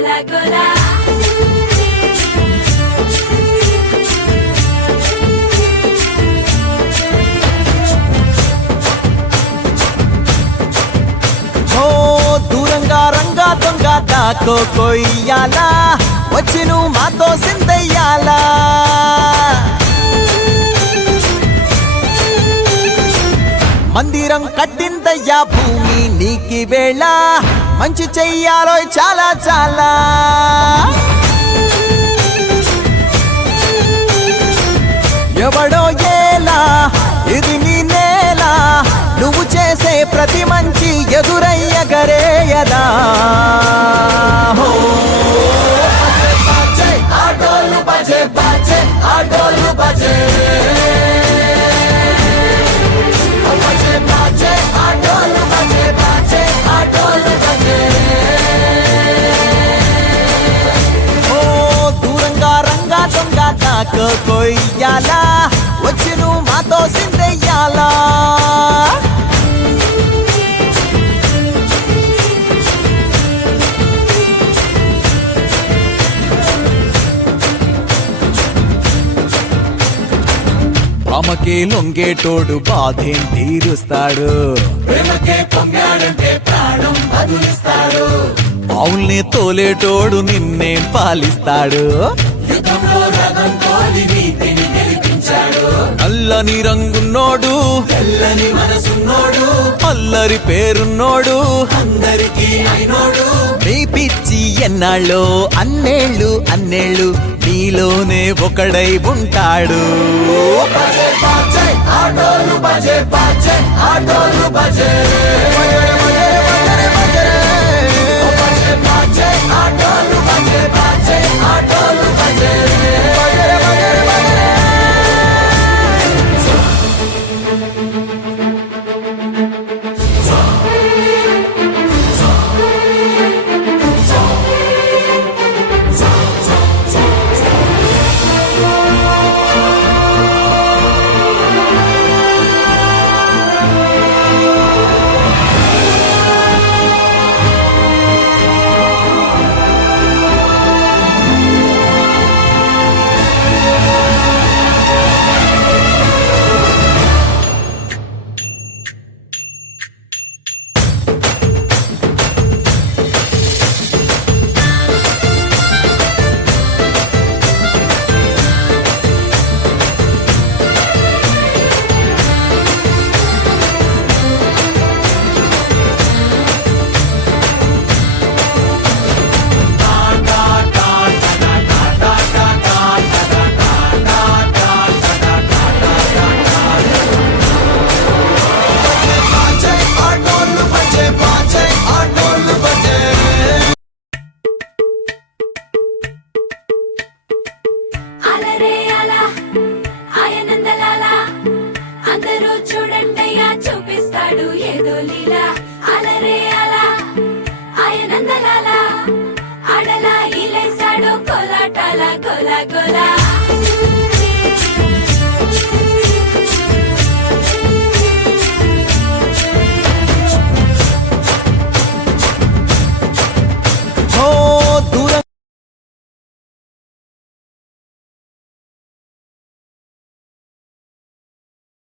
గోలా గోలా దూరంగా రంగా దొంగ దాకో కొయ్యాలా వచ్చి నువ్వు మాతో సిందయ్యాలా మందిరం కట్టిందయ్యా భూమి నీకి వేళ మంచి చెయ్యాలో చాలా చాలా ఎవడో ఏలా ఇది నీ నేల నువ్వు చేసే ప్రతి మంచి ఎదురయ్యగరేయదా ఆటోలు బజే బజే ఆటోలు బజే కొయ్యాలా వచ్చి నువ్వు మాతో సిందయ్యాలా ప్రేమకే లొంగేటోడు బాధేం తీరుస్తాడు ప్రేమకే పొంగాడంటే ప్రాణం బదులిస్తాడు అవుల్ని తోలేటోడు నిన్నేం పాలిస్తాడు యుద్ధంలో రథం తోలి నీతిని గెలిపించాడు నల్లని రంగున్నోడు తెల్లని మనసున్నోడు అల్లరి పేరున్నోడు అందరికీ అయినోడు నీ పిచ్చి ఎన్నాళ్ళో అన్నేళ్ళు అన్నేళ్ళు నీలోనే ఒకడై ఉంటాడు ఆటోలు బజే బజే ఆటోలు బజే ఆటోలు బజే బజే ఆటోలు బజే చూపిస్తాడు ఏదో లీలా అలరే అలా ఆయనందలాలా ఆడలా ఇలేసాడు కోలాటాల గోలా గోలా